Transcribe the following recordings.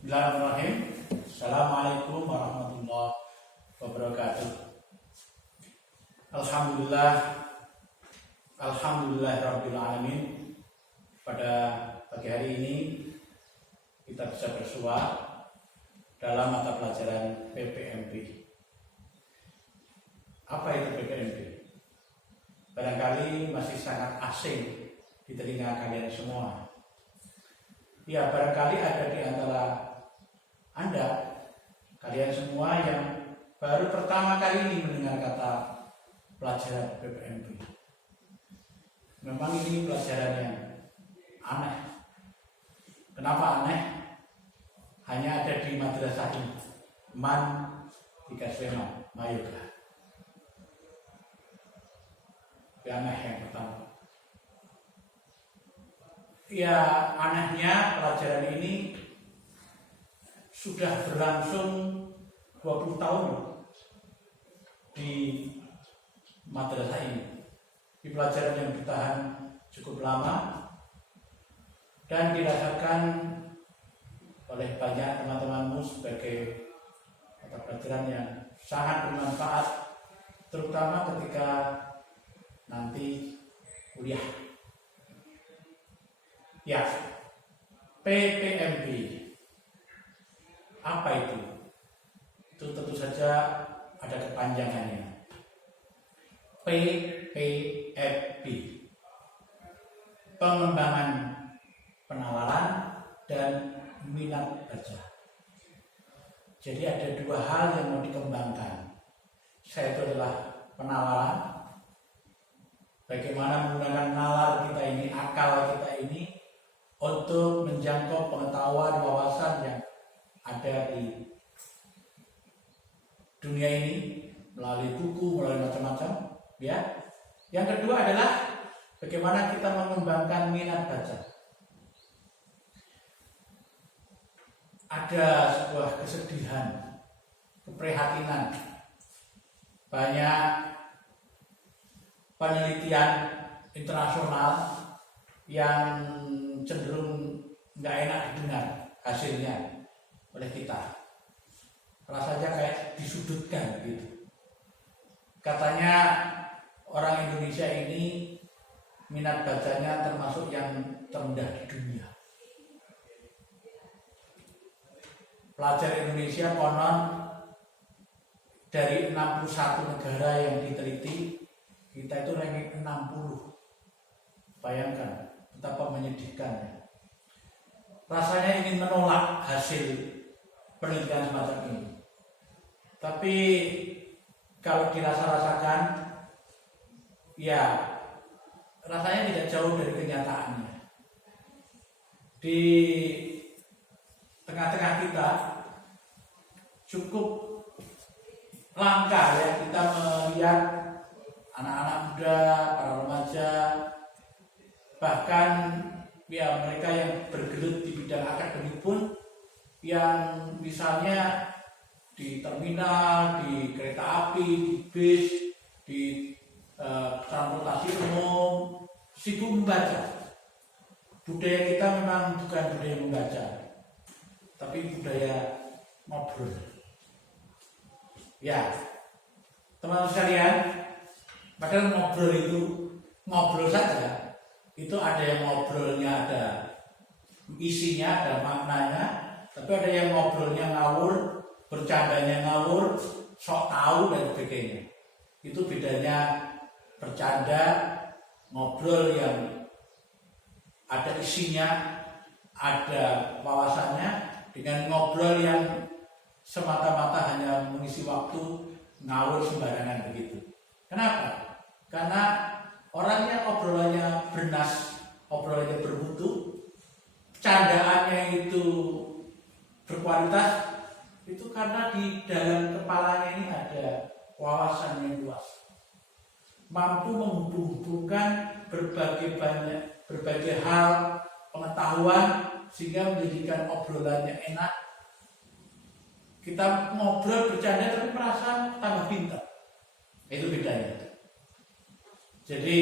Bismillahirrahmanirrahim. Assalamualaikum warahmatullahi wabarakatuh. Alhamdulillah rabbil alamin. Pada pagi hari ini kita bisa bersua dalam mata pelajaran PPMP. Apa itu PPMP? Barangkali masih sangat asing di telinga kalian semua. Ya, barangkali ada di antara Anda, kalian semua yang baru pertama kali ini mendengar kata pelajaran PPMP. Memang ini pelajaran yang aneh. Kenapa aneh? Hanya ada di madrasah ini, Man Tiga Sleman, Mayoga. Aneh yang pertama. Ya, anehnya pelajaran ini sudah berlangsung 20 tahun di madrasah ini. Di pelajaran yang bertahan cukup lama dan dirasakan oleh banyak teman-temanmu sebagai mata pelajaran yang sangat bermanfaat, terutama ketika nanti kuliah. Ya, PPMP apa itu? Itu tentu saja ada kepanjangannya. PPMP, pengembangan penalaran dan minat baca. Jadi ada dua hal yang mau dikembangkan. Yaitu adalah penalaran, bagaimana menggunakan nalar kita ini, akal kita ini untuk menjangkau pengetahuan wawasan yang ada di dunia ini melalui buku, melalui macam-macam, ya. Yang kedua adalah bagaimana kita mengembangkan minat baca. Ada sebuah kesedihan, keprihatinan, banyak penelitian internasional yang cenderung nggak enak didengar hasilnya oleh kita. Rasanya kayak disudutkan gitu. Katanya orang Indonesia ini minat bacanya termasuk yang terendah di dunia. Pelajar Indonesia konon dari 61 negara yang diteliti, kita itu ranking 60. Bayangkan betapa menyedihkannya. Rasanya ingin menolak hasil penelitian semacam ini. Tapi kalau dirasa-rasakan, ya rasanya tidak jauh dari kenyataannya. Di tengah-tengah kita cukup langka ya kita melihat anak-anak muda, para remaja, bahkan ya mereka yang bergelut di bidang akademik pun yang misalnya di terminal, di kereta api, di bis, di transportasi umum sibuk membaca. Budaya kita memang bukan budaya membaca, tapi budaya ngobrol. Ya, teman-teman sekalian, padahal ngobrol saja. Itu ada yang ngobrolnya ada isinya, ada maknanya, tapi ada yang ngobrolnya ngawur, bercandanya ngawur, sok tahu dan sebagainya. Itu bedanya bercanda, ngobrol yang ada isinya, ada wawasannya, dengan ngobrol yang semata-mata hanya mengisi waktu, ngawur sembarangan begitu. Kenapa? Karena orangnya obrolannya bernas, obrolannya bermutu, candaannya itu berkualitas, itu karena di dalam kepalanya ini ada wawasan yang luas, mampu menghubung-hubungkan berbagai hal pengetahuan sehingga menjadikan obrolannya enak. Kita ngobrol bercanda tapi merasa tambah pintar. Itu bedanya. Jadi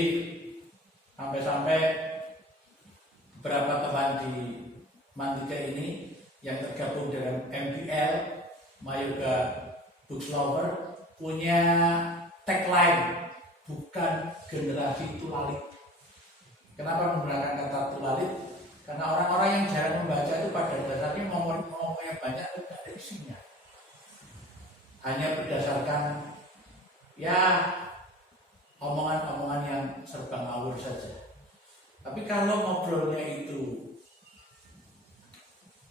sampai-sampai beberapa teman di Mandika ini yang tergabung dalam MBL Mayoga Books Lover punya tagline, bukan generasi tulalit. Kenapa menggunakan kata tulalit? Karena orang-orang yang jarang membaca itu pada dasarnya ngomongnya banyak tidak ada isinya. Hanya berdasarkan ya omongan-omongan yang serba ngawur saja. Tapi kalau ngobrolnya itu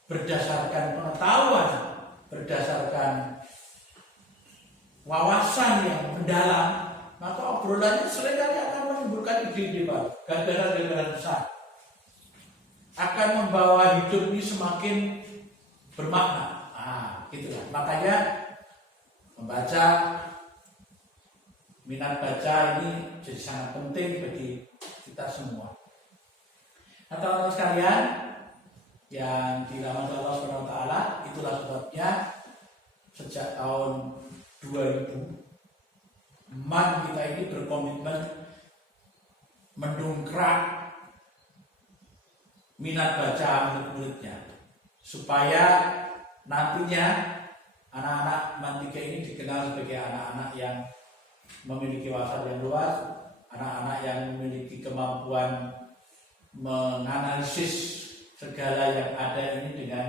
berdasarkan pengetahuan, berdasarkan wawasan yang mendalam, maka obrolannya seringkali akan menimbulkan ide-ide baru, gagasan-gagasan besar, akan membawa hidup ini semakin bermakna. Itulah makanya membaca, minat baca ini jadi sangat penting bagi kita semua. Nah, teman-teman sekalian yang dirahmati Allah SWT, itulah sebabnya sejak tahun 2000 MAN kita ini berkomitmen mendongkrak minat baca murid-muridnya supaya nantinya anak-anak MAN 3 ini dikenal sebagai anak-anak yang memiliki wawasan yang luas, anak-anak yang memiliki kemampuan menganalisis segala yang ada ini dengan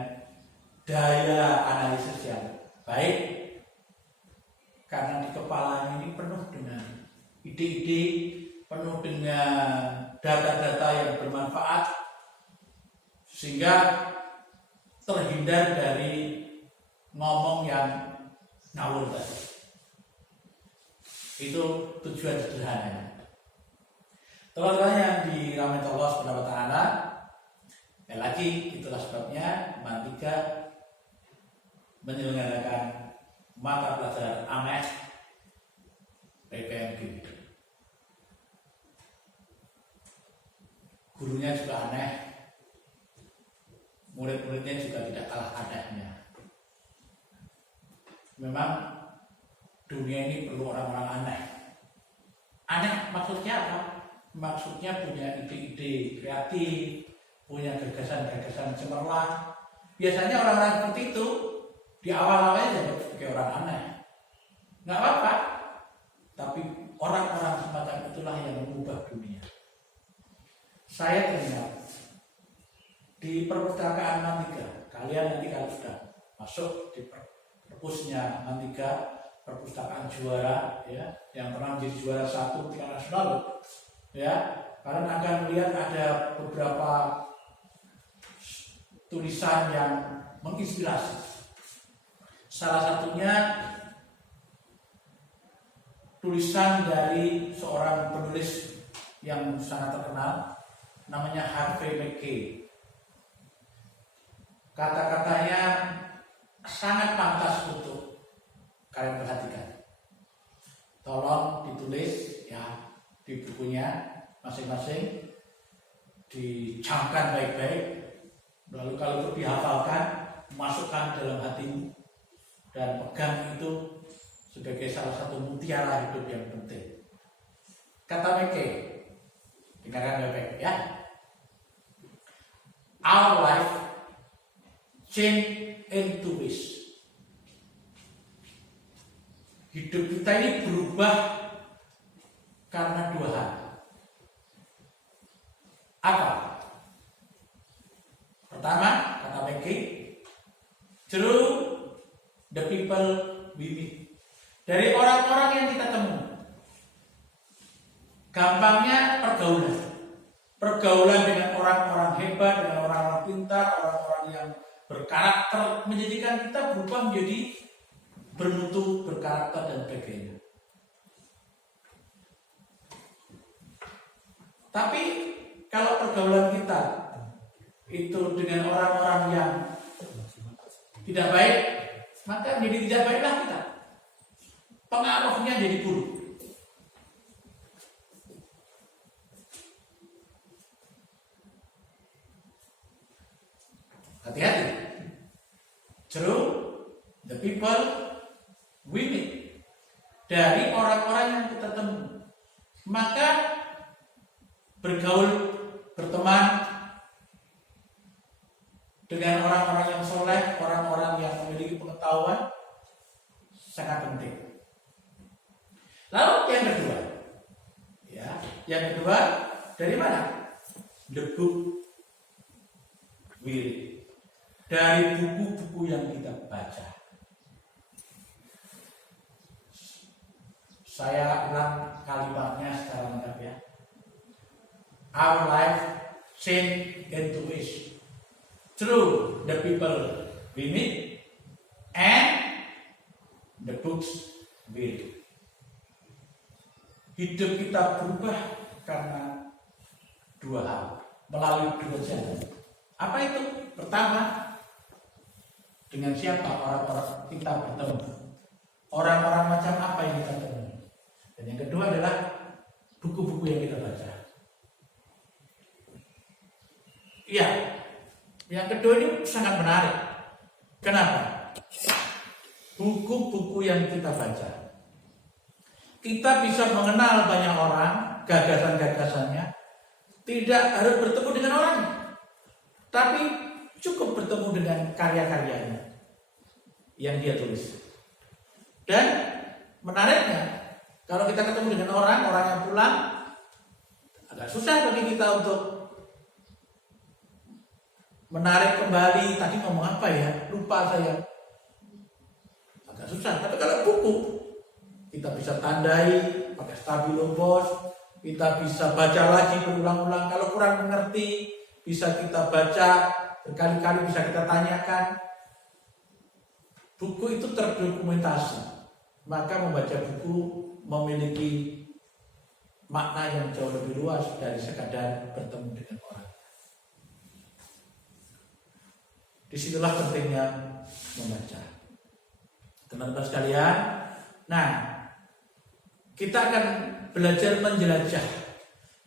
daya analisis yang baik, karena di kepala ini penuh dengan ide-ide, penuh dengan data-data yang bermanfaat, sehingga terhindar dari ngomong yang ngawur tadi. Itu tujuan sederhananya. Teman-teman yang dirahmati Allah Subhanahu wa taala, lagi itulah sebabnya MAN 3 menyelenggarakan mata pelajaran aneh PPMG. Gurunya juga aneh, murid-muridnya juga tidak kalah anehnya. Memang dunia ini perlu orang-orang aneh. Aneh maksudnya apa? Maksudnya punya ide-ide kreatif, punya gagasan-gagasan cemerlang. Biasanya orang-orang seperti itu di awal-awalnya dianggap sebagai orang aneh. Nggak apa-apa. Tapi orang-orang semacam itulah yang mengubah dunia. Saya teringat di perpustakaan MAN 3, kalian nanti kalau sudah masuk di perpusnya MAN 3, perpustakaan juara ya, yang pernah menjadi juara 1 tingkat nasional ya, kalian akan melihat ada beberapa tulisan yang menginspirasi. Salah satunya tulisan dari seorang penulis yang sangat terkenal, namanya Harvey Mackay. Kata-katanya sangat pantas untuk kalian perhatikan. Tolong ditulis ya di bukunya masing-masing, dicamkan baik-baik, lalu kalau itu dihafalkan, masukkan dalam hatimu dan pegang itu sebagai salah satu mutiara hidup yang penting. Kata Mackay, dengarkan baik-baik ya. Our life change in two ways. Hidup kita ini berubah karena dua hal. Apa? Pertama, kata Mackay, through the people we meet. Dari orang-orang yang kita temui. Gampangnya pergaulan. Pergaulan dengan orang-orang hebat, dengan orang-orang pintar, orang-orang yang berkarakter, menjadikan kita berubah menjadi bermutu, berkarakter dan sebagainya. Tapi kalau pergaulan kita itu dengan orang-orang yang tidak baik, maka menjadi tidak baiklah kita. Pengaruhnya jadi buruk. Hati-hati. Through the people we meet. Dari orang-orang yang kita temui. Maka bergaul, berteman dengan orang-orang yang soleh, orang-orang yang memiliki pengetahuan, sangat penting. Lalu yang kedua, ya, yang kedua dari mana? The book will, dari buku-buku yang kita baca. Saya ulang kalimatnya secara lengkap ya. Our life change into ways through the people we meet and the books we read. Hidup kita berubah karena dua hal, melalui dua jalan. Apa itu? Pertama, dengan siapa orang-orang kita bertemu, orang-orang macam apa yang kita temui. Dan yang kedua adalah buku-buku yang kita baca. Iya, yang kedua ini sangat menarik. Kenapa? Buku-buku yang kita baca, kita bisa mengenal banyak orang, gagasan-gagasannya. Tidak harus bertemu dengan orangnya, tapi cukup bertemu dengan karya-karyanya yang dia tulis. Dan menariknya, kalau kita ketemu dengan orang yang pulang, agak susah bagi kita untuk menarik kembali. Tadi ngomong apa ya? Lupa saya. Agak susah. Tapi kalau buku, kita bisa tandai pakai stabilo bos. Kita bisa baca lagi berulang-ulang. Kalau kurang mengerti, bisa kita baca berkali-kali, bisa kita tanyakan. Buku itu terdokumentasi. Maka membaca buku memiliki makna yang jauh lebih luas dari sekadar bertemu dengan orang. Disitulah pentingnya membaca. Teman-teman sekalian, nah, kita akan belajar menjelajah.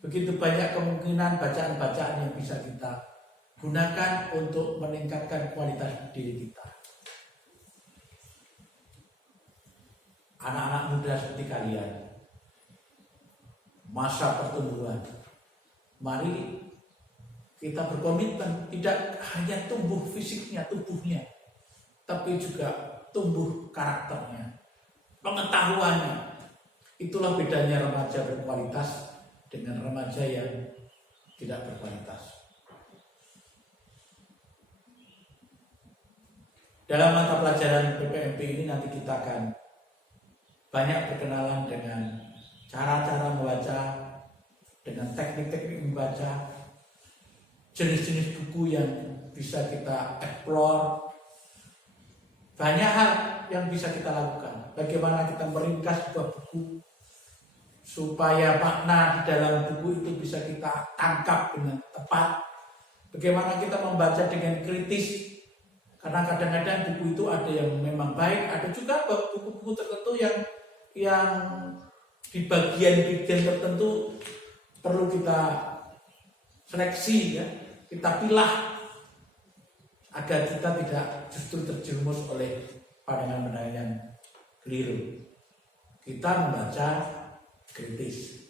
Begitu banyak kemungkinan bacaan-bacaan yang bisa kita gunakan untuk meningkatkan kualitas diri kita. Anak-anak muda seperti kalian, masa pertumbuhan, mari kita berkomitmen tidak hanya tumbuh fisiknya, tubuhnya, tapi juga tumbuh karakternya, pengetahuannya. Itulah bedanya remaja berkualitas dengan remaja yang tidak berkualitas. Dalam mata pelajaran PPMP ini nanti kita akan banyak berkenalan dengan cara-cara membaca, dengan teknik-teknik membaca, jenis-jenis buku yang bisa kita explore. Banyak hal yang bisa kita lakukan. Bagaimana kita meringkas sebuah buku supaya makna di dalam buku itu bisa kita tangkap dengan tepat. Bagaimana kita membaca dengan kritis. Karena kadang-kadang buku itu ada yang memang baik, ada juga buku-buku tertentu yang di bagian-bagian tertentu perlu kita seleksi, ya, kita pilah agar kita tidak justru terjerumus oleh pandangan-pandangan yang keliru. Kita membaca kritis.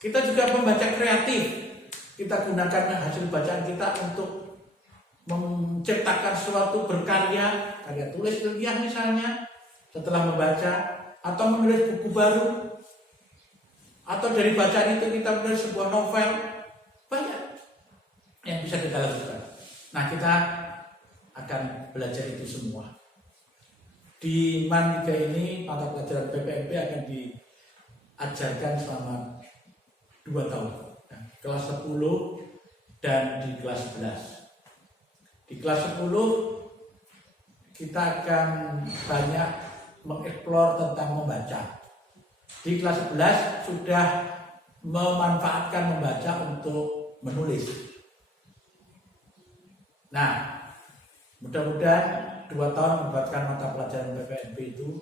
Kita juga membaca kreatif. Kita gunakan hasil bacaan kita untuk menciptakan suatu berkarya, karya tulis ilmiah misalnya, setelah membaca, atau menulis buku baru, atau dari bacaan itu kita menulis sebuah novel. Banyak yang bisa kita lakukan. Nah, kita akan belajar itu semua. Di MAN 3 ini, mata pelajaran PPMP akan diajarkan selama 2 tahun. Kelas 10 dan di kelas 11. Di kelas 10 kita akan banyak mengeksplor tentang membaca. Di kelas 11 sudah memanfaatkan membaca untuk menulis. Nah, mudah-mudahan 2 tahun membuatkan mata pelajaran PPMP itu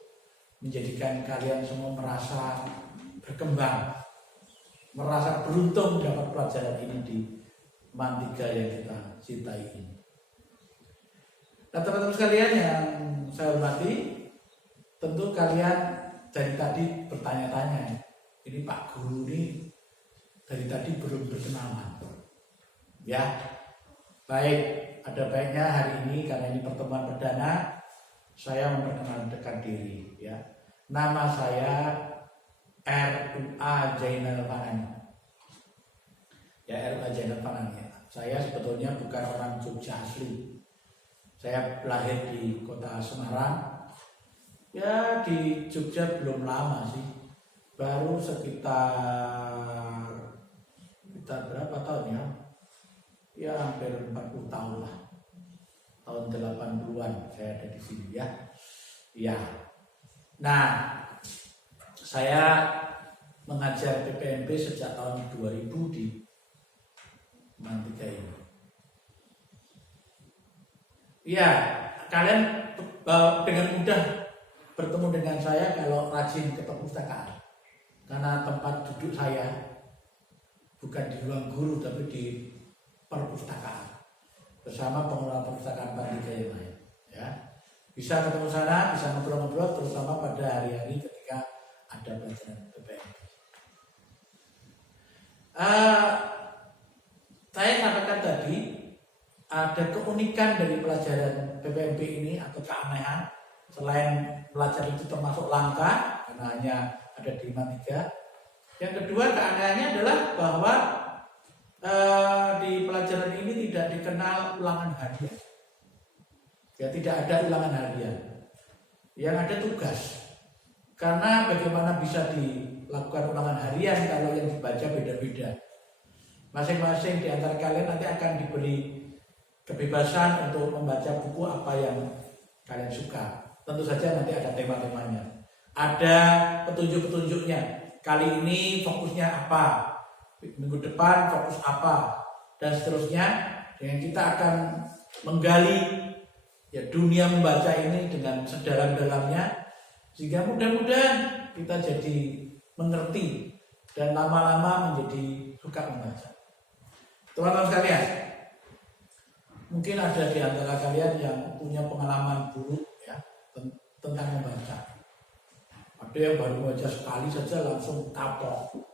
menjadikan kalian semua merasa berkembang, merasa beruntung dapat pelajaran ini di MAN 3 yang kita cintai ini. Nah, teman-teman sekalian yang saya hormati, tentu kalian dari tadi bertanya-tanya, ini Pak Guru ini dari tadi belum berkenalan. Ya, baik. ada baiknya hari ini karena ini pertemuan perdana saya memperkenalkan diri ya. Nama saya RUA Zainal Fanani. Ya, RUA Zainal Fanani. Saya sebetulnya bukan orang Jogja asli. Saya lahir di kota Semarang. Ya, di Jogja belum lama sih. Baru sekitar berapa tahun ya? Ya hampir 40 tahun lah. Tahun 80-an saya ada di sini ya. Ya. Nah, saya mengajar PPMP sejak tahun 2000 di Mantika ini. Ya, kalian dengan mudah bertemu dengan saya kalau rajin ke perpustakaan. Karena tempat duduk saya bukan di ruang guru tapi di perpustakaan bersama pengelola perpustakaan Mantika yang lain. Ya, bisa ketemu sana, bisa ngobrol-ngobrol, terutama pada hari-hari ketika ada pelajaran PPMP. Saya katakan tadi ada keunikan dari pelajaran PPMP ini atau keanehan. Selain pelajaran itu termasuk langka karena hanya ada di Mantika. Yang kedua keanehannya adalah bahwa di pelajaran ini tidak dikenal ulangan harian. Ya, tidak ada ulangan harian. Yang ada tugas. Karena bagaimana bisa dilakukan ulangan harian kalau yang dibaca beda-beda. Masing-masing di antara kalian nanti akan diberi kebebasan untuk membaca buku apa yang kalian suka. Tentu saja nanti ada tema-temanya. Ada petunjuk-petunjuknya. Kali ini fokusnya apa? Minggu depan fokus apa? Dan seterusnya. Dengan kita akan menggali ya dunia membaca ini dengan sedalam-dalamnya. Sehingga mudah-mudahan kita jadi mengerti dan lama-lama menjadi suka membaca. Teman-teman sekalian, mungkin ada di antara kalian yang punya pengalaman buruk ya tentang membaca. Ada yang baru membaca sekali saja langsung kapok.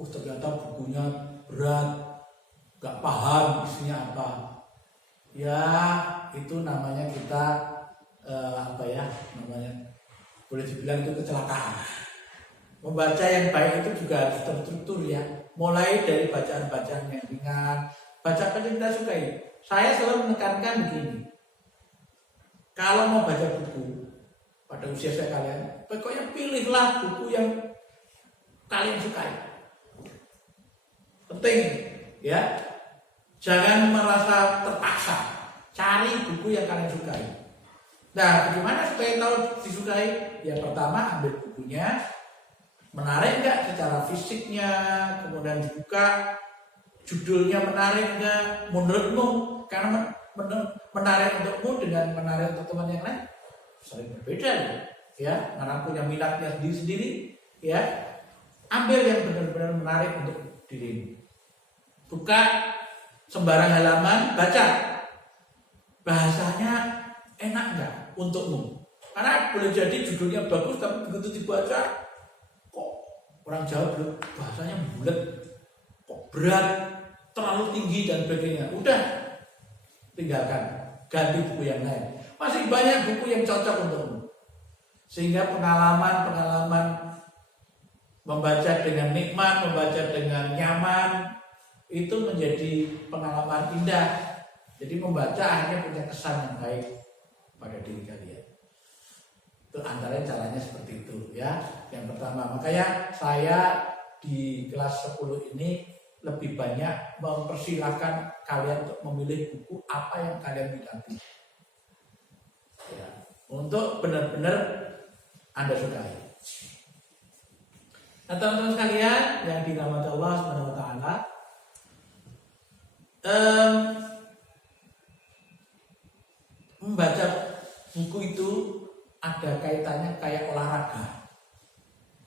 Ternyata bukunya berat, gak paham isinya apa. Ya itu namanya kita boleh dibilang itu kecelakaan. Membaca yang baik itu juga harus terstruktur ya. Mulai dari bacaan-bacaan yang ringan, bacaan yang kita sukai. Saya selalu menekankan begini. Kalau mau baca buku pada usia saya kalian, pokoknya pilihlah buku yang kalian sukai. Penting ya. Jangan merasa terpaksa. Cari buku yang kalian sukai. Nah, bagaimana supaya tahu disukai? Yang pertama, ambil bukunya. Menarik enggak secara fisiknya, kemudian dibuka, judulnya menarik enggak menurutmu? Karena menarik untukmu dengan menarik untuk teman yang lain sering berbeda ya. Karena punya minatnya sendiri-sendiri ya. Ambil yang benar-benar menarik untuk dirimu. Buka sembarang halaman, baca. Bahasanya enak enggak untukmu? Karena boleh jadi judulnya bagus tapi begitu dibaca orang Jawa bilang bahasanya bulat, kok berat, terlalu tinggi dan sebagainya. Udah, tinggalkan, ganti buku yang lain. Masih banyak buku yang cocok untukmu. Sehingga pengalaman membaca dengan nikmat, membaca dengan nyaman, itu menjadi pengalaman indah. Jadi membaca akhirnya punya kesan yang baik pada diri kalian. Itu antara caranya seperti itu ya. Yang pertama, makanya saya di kelas 10 ini lebih banyak mempersilahkan kalian untuk memilih buku apa yang kalian minati ya, untuk benar-benar Anda sukai. Nah, teman-teman sekalian yang dirahmati Allah Subhanahu wa taala, membaca buku itu ada kaitannya kayak olahraga.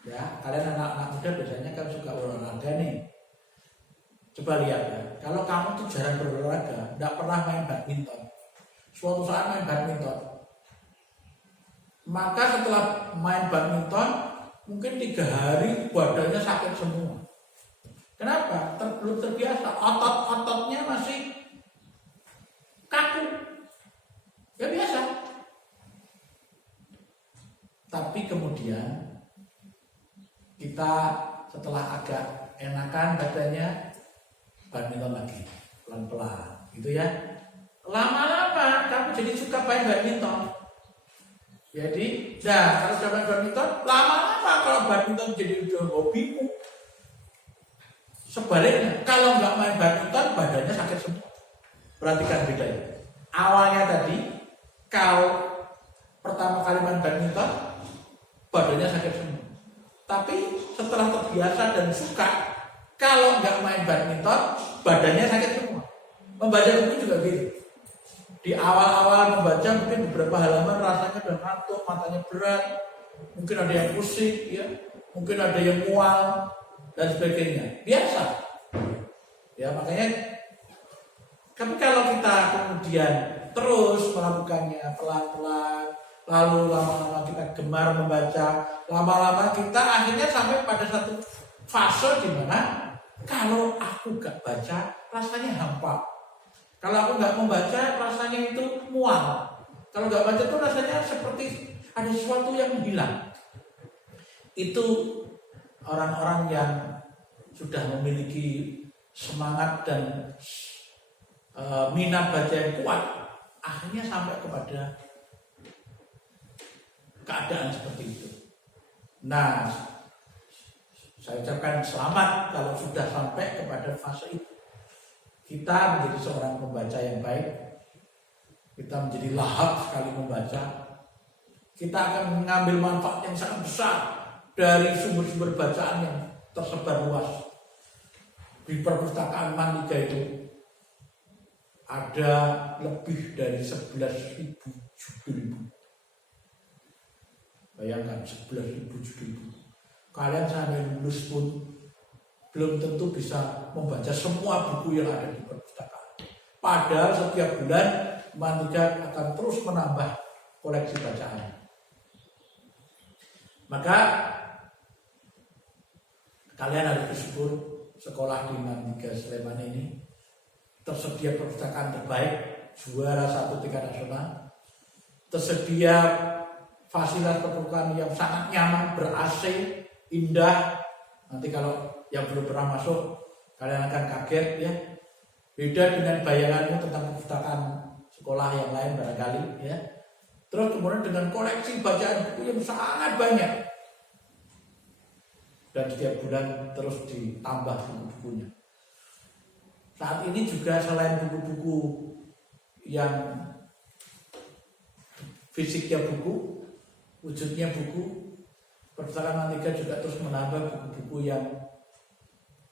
Ya, kalian anak-anak muda biasanya kan suka olahraga nih. Coba lihat ya, kalau kamu tuh jarang berolahraga, tidak pernah main badminton. Suatu saat main badminton, maka setelah main badminton mungkin 3 hari badannya sakit semua. Kenapa? Belum terbiasa, otot-ototnya masih kaku, ya biasa. Tapi kemudian kita setelah agak enakan badannya, badminton lagi pelan-pelan, gitu ya. Lama-lama kamu jadi suka main badminton. Jadi, kalau sudah main badminton, lama-lama kalau badminton jadi udah hobimu. Sebaliknya, kalau nggak main badminton, badannya sakit semua. Perhatikan bedanya. Awalnya tadi, kalau pertama kali main badminton, badannya sakit semua. Tapi setelah terbiasa dan suka, kalau nggak main badminton, badannya sakit semua. Membaca buku juga gitu. Di awal-awal membaca mungkin beberapa halaman rasanya udah ngantuk, matanya berat, mungkin ada yang pusing, ya, mungkin ada yang mual dan sebagainya. Biasa. Ya, makanya. Tapi kalau kita kemudian terus melakukannya pelan-pelan, lalu lama-lama kita gemar membaca, lama-lama kita akhirnya sampai pada satu fase di mana kalau aku gak baca rasanya hampa. Kalau aku nggak membaca, rasanya itu mual. Kalau nggak baca itu rasanya seperti ada sesuatu yang hilang. Itu orang-orang yang sudah memiliki semangat dan minat baca yang kuat, akhirnya sampai kepada keadaan seperti itu. Nah, saya ucapkan selamat kalau sudah sampai kepada fase itu. Kita menjadi seorang pembaca yang baik, kita menjadi lahap sekali membaca, kita akan mengambil manfaat yang sangat besar dari sumber-sumber bacaan yang tersebar luas. Di perpustakaan Mandika itu ada lebih dari 11.000 judul buku. Bayangkan 11.000 judul buku. Kalian sampai lulus pun belum tentu bisa membaca semua buku yang ada di perpustakaan. Padahal setiap bulan Mandika akan terus menambah koleksi bacaan. Maka kalian harus bersyukur sekolah di Mandika Sleman ini tersedia perpustakaan terbaik, juara 1 tingkat nasional, tersedia fasilitas perpustakaan yang sangat nyaman, ber-AC, indah. Nanti kalau yang belum pernah masuk, kalian akan kaget ya. Beda dengan bayanganmu tentang perpustakaan sekolah yang lain barangkali ya. Terus kemudian dengan koleksi bacaan buku yang sangat banyak. Dan setiap bulan terus ditambah buku-bukunya. Saat ini juga selain buku-buku yang fisiknya buku, wujudnya buku, perpustakaan Mandika juga terus menambah buku-buku yang